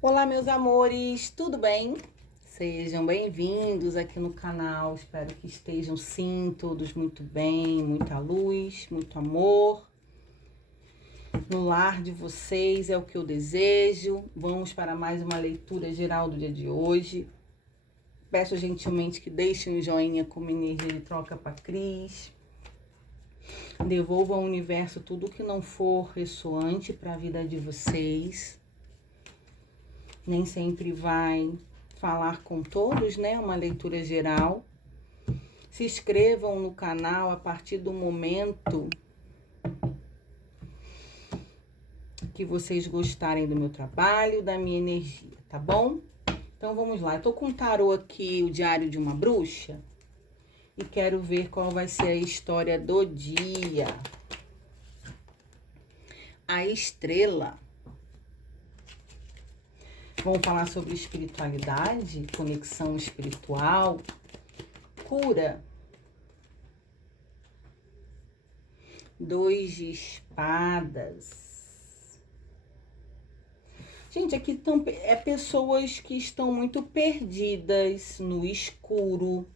Olá, meus amores, tudo bem? Sejam bem-vindos aqui no canal. Espero que estejam sim todos muito bem, muita luz, muito amor. No lar de vocês é o que eu desejo. Vamos para mais uma leitura geral do dia de hoje. Peço gentilmente que deixem um joinha como energia de troca para Cris. Devolva ao universo tudo que não for ressoante para a vida de vocês. Nem sempre vai falar com todos, né? Uma leitura geral. Se inscrevam no canal a partir do momento que vocês gostarem do meu trabalho, da minha energia, tá bom? Então vamos lá. Eu tô com o tarô aqui, o Diário de uma Bruxa, e quero ver qual vai ser a história do dia. A Estrela. Vamos falar sobre espiritualidade, conexão espiritual, cura. 2 de espadas. Gente, aqui pessoas que estão muito perdidas no escuro,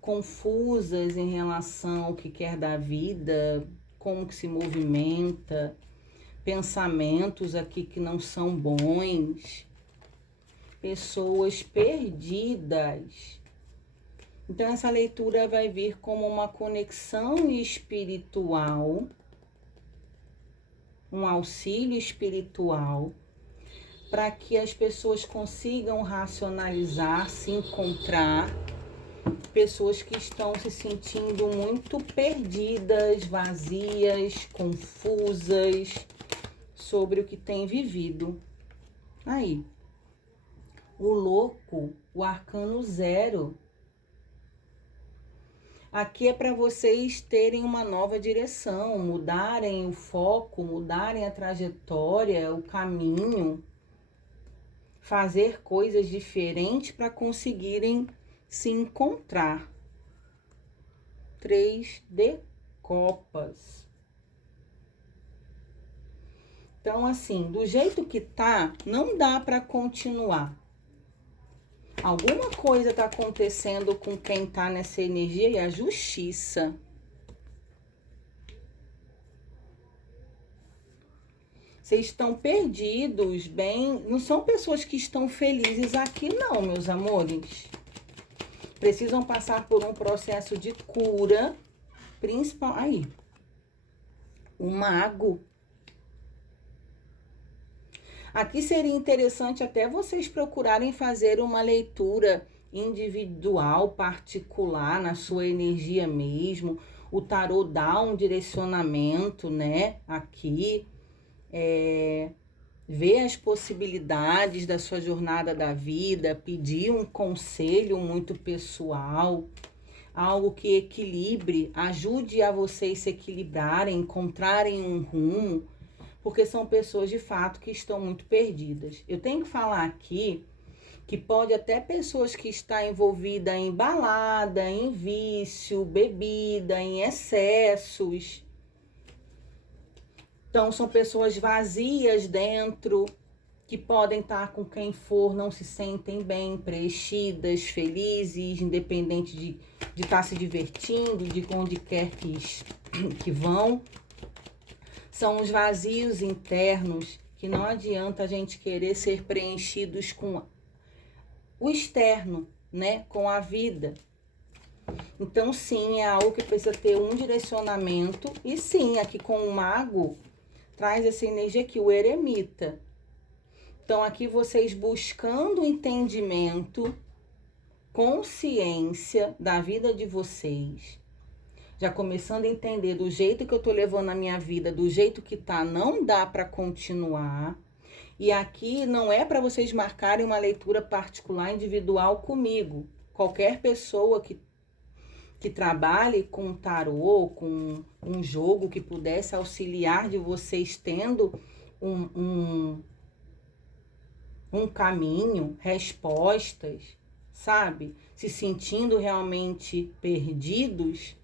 confusas em relação ao que quer da vida, como que se movimenta, pensamentos aqui que não são bons, pessoas perdidas. Então, essa leitura vai vir como uma conexão espiritual, um auxílio espiritual, para que as pessoas consigam racionalizar, se encontrar, pessoas que estão se sentindo muito perdidas, vazias, confusas sobre o que tem vivido. Aí, o louco, o arcano 0. Aqui é para vocês terem uma nova direção, mudarem o foco, mudarem a trajetória, o caminho, fazer coisas diferentes para conseguirem se encontrar. 3 de copas. Então, assim, do jeito que tá, não dá para continuar. Alguma coisa tá acontecendo com quem tá nessa energia e a justiça. Vocês estão perdidos, bem... Não são pessoas que estão felizes aqui, não, meus amores. Precisam passar por um processo de cura, principal... Aí, o mago. Aqui seria interessante até vocês procurarem fazer uma leitura individual, particular, na sua energia mesmo. O tarô dá um direcionamento, né? Aqui, ver as possibilidades da sua jornada da vida, pedir um conselho muito pessoal, algo que equilibre, ajude a vocês se equilibrarem, encontrarem um rumo, porque são pessoas de fato que estão muito perdidas. Eu tenho que falar aqui que pode até pessoas que estão envolvidas em balada, em vício, bebida, em excessos. Então, são pessoas vazias dentro, que podem estar com quem for, não se sentem bem, preenchidas, felizes, independente de estar se divertindo, de onde quer que vão. São os vazios internos que não adianta a gente querer ser preenchidos com o externo, né? Com a vida. Então, sim, é algo que precisa ter um direcionamento. E sim, aqui com o mago, traz essa energia aqui, o eremita. Então, aqui vocês buscando entendimento, consciência da vida de vocês, já começando a entender do jeito que eu tô levando a minha vida, do jeito que tá, não dá para continuar. E aqui não é para vocês marcarem uma leitura particular, individual comigo. Qualquer pessoa que trabalhe com tarô, com um jogo que pudesse auxiliar de vocês tendo um caminho, respostas, sabe? Se sentindo realmente perdidos,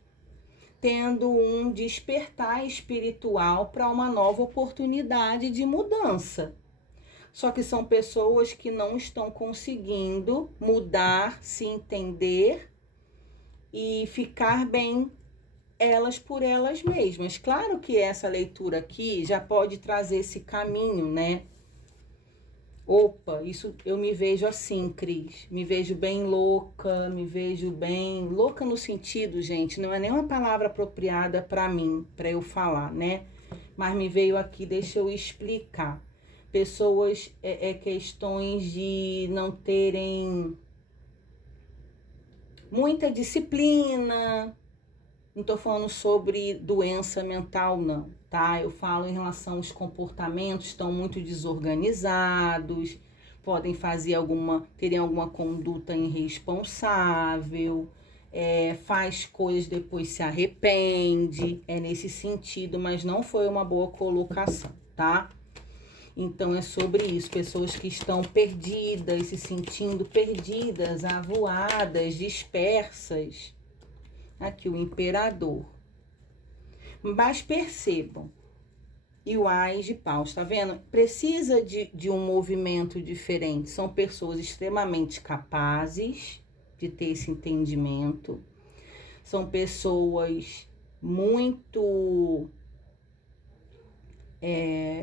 tendo um despertar espiritual para uma nova oportunidade de mudança. Só que são pessoas que não estão conseguindo mudar, se entender e ficar bem elas por elas mesmas. Claro que essa leitura aqui já pode trazer esse caminho, né? Opa, isso eu me vejo assim, Cris. Me vejo bem louca, me vejo bem louca no sentido, gente, não é nem uma palavra apropriada para mim, para eu falar, né? Mas me veio aqui, deixa eu explicar. Pessoas, questões de não terem muita disciplina. Não tô falando sobre doença mental, não, tá? Eu falo em relação aos comportamentos, estão muito desorganizados, podem terem alguma conduta irresponsável, faz coisas, depois se arrepende, é nesse sentido, mas não foi uma boa colocação, tá? Então é sobre isso, pessoas que estão perdidas, se sentindo perdidas, avoadas, dispersas. Aqui o imperador. Mas percebam, e o Ás de Paus, tá vendo? Precisa de um movimento diferente. São pessoas extremamente capazes de ter esse entendimento. São pessoas muito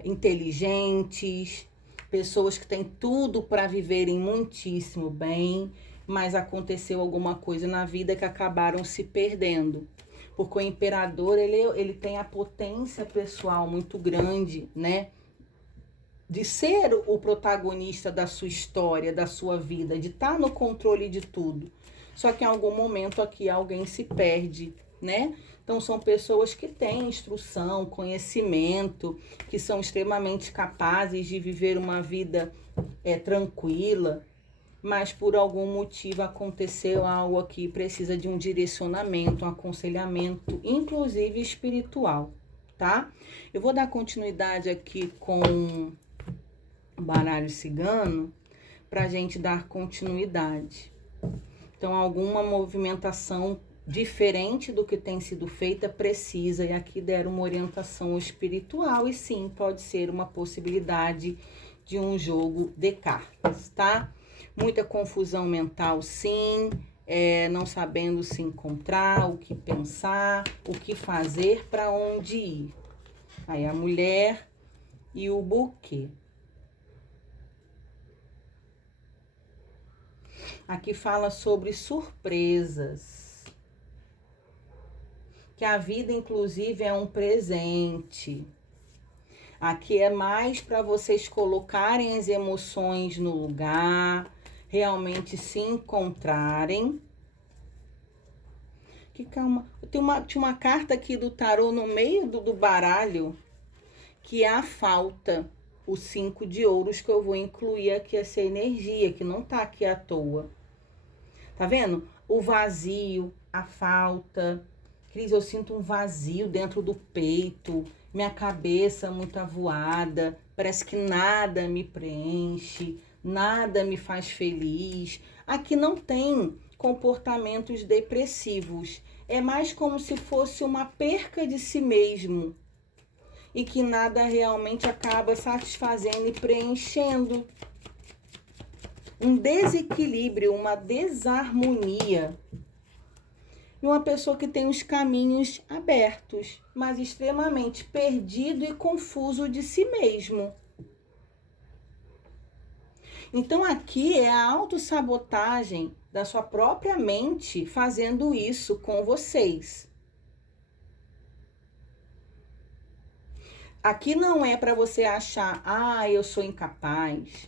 inteligentes, pessoas que têm tudo para viverem muitíssimo bem, mas aconteceu alguma coisa na vida que acabaram se perdendo. Porque o imperador, ele tem a potência pessoal muito grande, né? De ser o protagonista da sua história, da sua vida, de estar no controle de tudo. Só que em algum momento aqui alguém se perde, né? Então são pessoas que têm instrução, conhecimento, que são extremamente capazes de viver uma vida tranquila, mas por algum motivo aconteceu algo aqui, precisa de um direcionamento, um aconselhamento, inclusive espiritual, tá? Eu vou dar continuidade aqui com o baralho cigano, pra gente dar continuidade. Então, alguma movimentação diferente do que tem sido feita precisa, e aqui deram uma orientação espiritual, e sim, pode ser uma possibilidade de um jogo de cartas, tá? Muita confusão mental, sim, não sabendo se encontrar, o que pensar, o que fazer, para onde ir. Aí a mulher e o buquê. Aqui fala sobre surpresas. Que a vida, inclusive, é um presente. Aqui é mais para vocês colocarem as emoções no lugar, realmente se encontrarem. Que calma. Tinha uma carta aqui do tarô no meio do baralho, que é a falta. O 5 de ouros, que eu vou incluir aqui essa energia, que não tá aqui à toa. Tá vendo? O vazio, a falta. Cris, eu sinto um vazio dentro do peito, minha cabeça muito avoada, parece que nada me preenche, nada me faz feliz. Aqui não tem comportamentos depressivos, é mais como se fosse uma perca de si mesmo e que nada realmente acaba satisfazendo e preenchendo. Um desequilíbrio, uma desarmonia. E uma pessoa que tem os caminhos abertos, mas extremamente perdido e confuso de si mesmo. Então aqui é a autossabotagem da sua própria mente fazendo isso com vocês. Aqui não é para você achar, eu sou incapaz.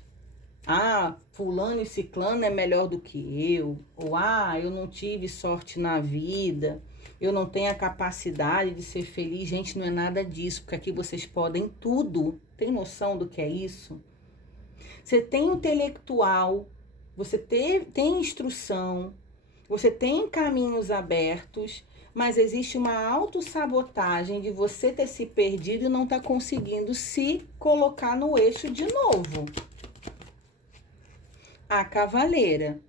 Fulano e ciclano é melhor do que eu. Ou, eu não tive sorte na vida. Eu não tenho a capacidade de ser feliz. Gente, não é nada disso, porque aqui vocês podem tudo. Tem noção do que é isso? Você tem intelectual, você tem instrução, você tem caminhos abertos, mas existe uma autossabotagem de você ter se perdido e não estar conseguindo se colocar no eixo de novo. A cavaleira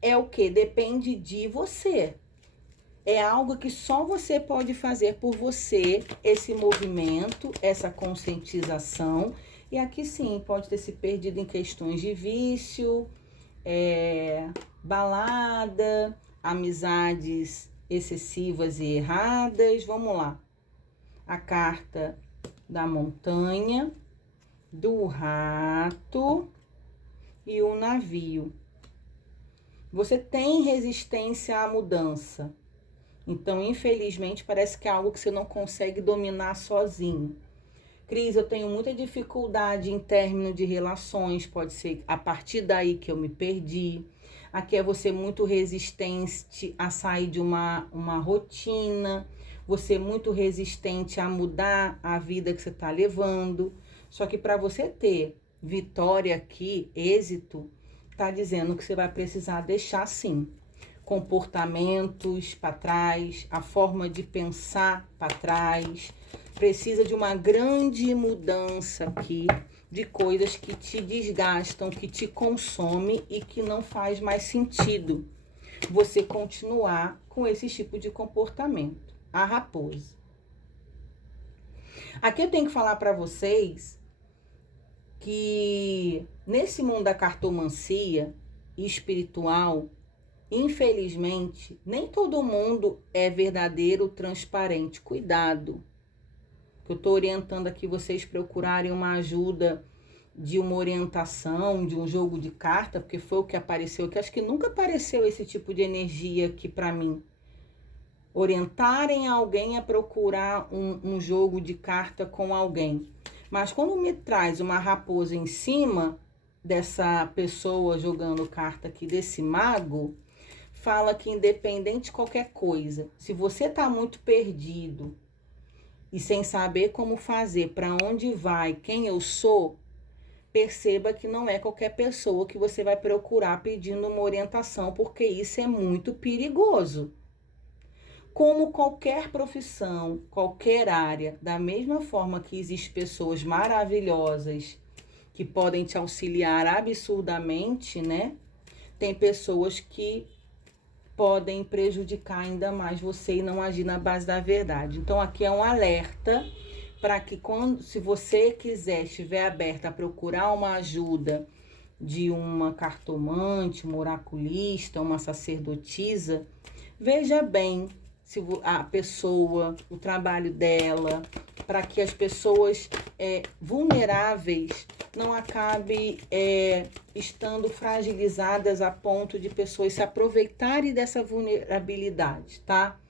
é o que? Depende de você. É algo que só você pode fazer por você, esse movimento, essa conscientização, E aqui sim, pode ter se perdido em questões de vício, balada, amizades excessivas e erradas. Vamos lá. A carta da montanha, do rato e o navio. Você tem resistência à mudança. Então, infelizmente, parece que é algo que você não consegue dominar sozinho. Cris, eu tenho muita dificuldade em término de relações, pode ser a partir daí que eu me perdi. Aqui é você muito resistente a sair de uma rotina, você muito resistente a mudar a vida que você está levando. Só que para você ter vitória aqui, êxito, tá dizendo que você vai precisar deixar sim comportamentos para trás, a forma de pensar para trás. Precisa de uma grande mudança aqui de coisas que te desgastam, que te consomem e que não faz mais sentido você continuar com esse tipo de comportamento. A raposa. Aqui eu tenho que falar para vocês que nesse mundo da cartomancia espiritual, infelizmente, nem todo mundo é verdadeiro, transparente. Cuidado. Eu estou orientando aqui vocês procurarem uma ajuda de uma orientação, de um jogo de carta, porque foi o que apareceu aqui. Acho que nunca apareceu esse tipo de energia aqui para mim. Orientarem alguém a procurar um jogo de carta com alguém. Mas quando me traz uma raposa em cima dessa pessoa jogando carta aqui, desse mago, fala que independente de qualquer coisa, se você tá muito perdido e sem saber como fazer, para onde vai, quem eu sou, perceba que não é qualquer pessoa que você vai procurar pedindo uma orientação, porque isso é muito perigoso. Como qualquer profissão, qualquer área, da mesma forma que existem pessoas maravilhosas que podem te auxiliar absurdamente, né? Tem pessoas que podem prejudicar ainda mais você e não agir na base da verdade. Então aqui é um alerta para que quando, se você quiser, estiver aberta a procurar uma ajuda de uma cartomante, uma oraculista, uma sacerdotisa, veja bem se a pessoa, o trabalho dela, para que as pessoas vulneráveis não acabem estando fragilizadas a ponto de pessoas se aproveitarem dessa vulnerabilidade, tá?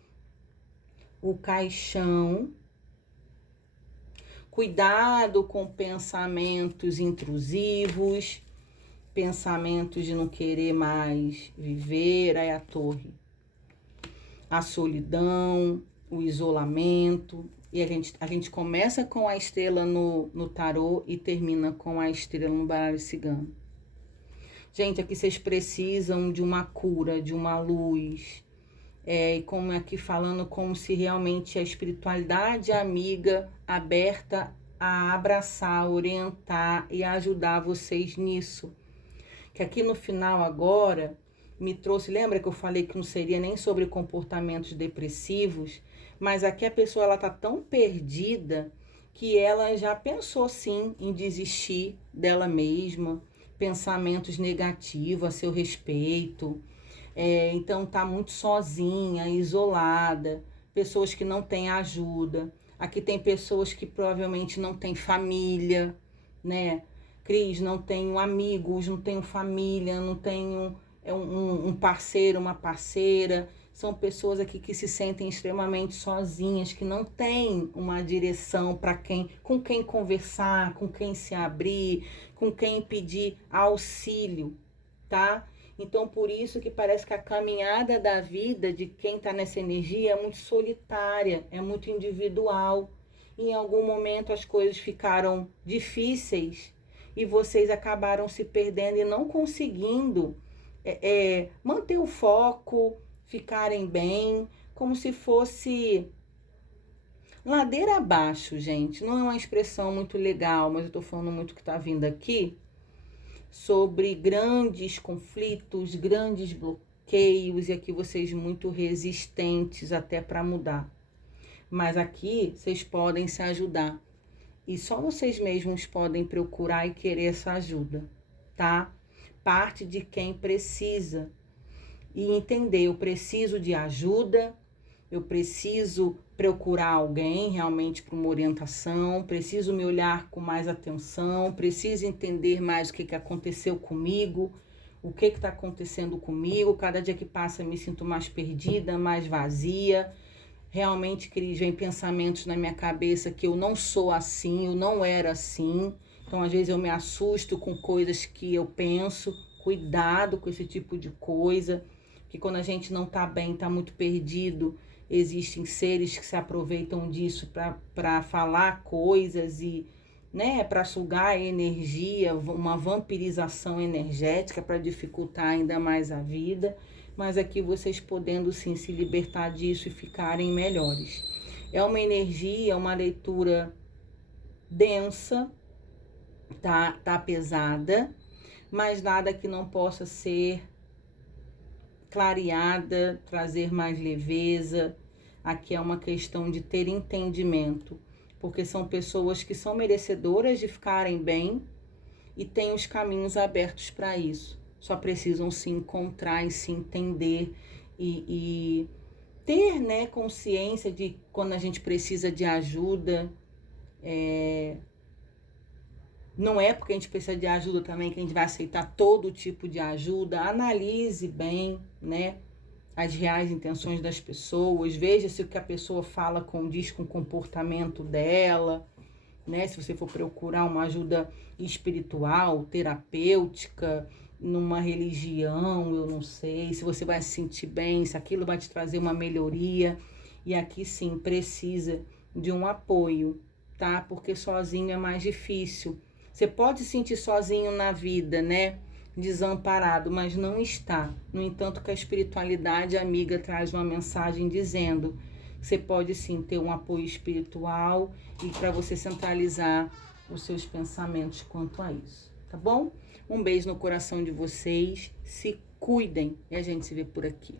O caixão. Cuidado com pensamentos intrusivos, pensamentos de não querer mais viver, aí a torre. A solidão, o isolamento. E a gente começa com a estrela no tarô e termina com a estrela no baralho cigano. Gente, aqui vocês precisam de uma cura, de uma luz. E como aqui falando, como se realmente a espiritualidade amiga, aberta a abraçar, orientar e ajudar vocês nisso. Que aqui no final agora me trouxe, lembra que eu falei que não seria nem sobre comportamentos depressivos, mas aqui a pessoa ela tá tão perdida que ela já pensou sim em desistir dela mesma, pensamentos negativos a seu respeito, então tá muito sozinha, isolada, pessoas que não têm ajuda. Aqui tem pessoas que provavelmente não têm família, né? Cris, não tenho amigos, não tenho família, não tenho um parceiro, uma parceira. São pessoas aqui que se sentem extremamente sozinhas, que não têm uma direção para com quem conversar, com quem se abrir, com quem pedir auxílio, tá? Então, por isso que parece que a caminhada da vida de quem está nessa energia é muito solitária, é muito individual. E em algum momento as coisas ficaram difíceis e vocês acabaram se perdendo e não conseguindo manter o foco, ficarem bem, como se fosse ladeira abaixo, gente. Não é uma expressão muito legal, mas eu tô falando muito que tá vindo aqui sobre grandes conflitos, grandes bloqueios, e aqui vocês muito resistentes até para mudar. Mas aqui vocês podem se ajudar. E só vocês mesmos podem procurar e querer essa ajuda, tá? Parte de quem precisa. E entender, eu preciso de ajuda, eu preciso procurar alguém realmente para uma orientação, preciso me olhar com mais atenção, preciso entender mais o que aconteceu comigo, o que está acontecendo comigo. Cada dia que passa eu me sinto mais perdida, mais vazia. Realmente, Cris, vem pensamentos na minha cabeça que eu não sou assim, eu não era assim. Então, às vezes eu me assusto com coisas que eu penso. Cuidado com esse tipo de coisa, que quando a gente não tá bem, tá muito perdido, existem seres que se aproveitam disso para falar coisas e, né, para sugar a energia, uma vampirização energética para dificultar ainda mais a vida. Mas aqui vocês podendo sim se libertar disso e ficarem melhores. É uma energia, uma leitura densa, tá pesada, mas nada que não possa ser clareada, trazer mais leveza. Aqui é uma questão de ter entendimento, porque são pessoas que são merecedoras de ficarem bem e têm os caminhos abertos para isso. Só precisam se encontrar e se entender e ter, né, consciência de quando a gente precisa de ajuda. Não é porque a gente precisa de ajuda também que a gente vai aceitar todo tipo de ajuda. Analise bem, né, as reais intenções das pessoas. Veja se o que a pessoa fala condiz com o comportamento dela, né? Se você for procurar uma ajuda espiritual, terapêutica, numa religião, eu não sei, se você vai se sentir bem, se aquilo vai te trazer uma melhoria. E aqui sim, precisa de um apoio, tá? Porque sozinho é mais difícil. Você pode se sentir sozinho na vida, né? Desamparado, mas não está. No entanto, que a espiritualidade amiga traz uma mensagem dizendo: você pode sim ter um apoio espiritual e para você centralizar os seus pensamentos quanto a isso, tá bom? Um beijo no coração de vocês, se cuidem e a gente se vê por aqui.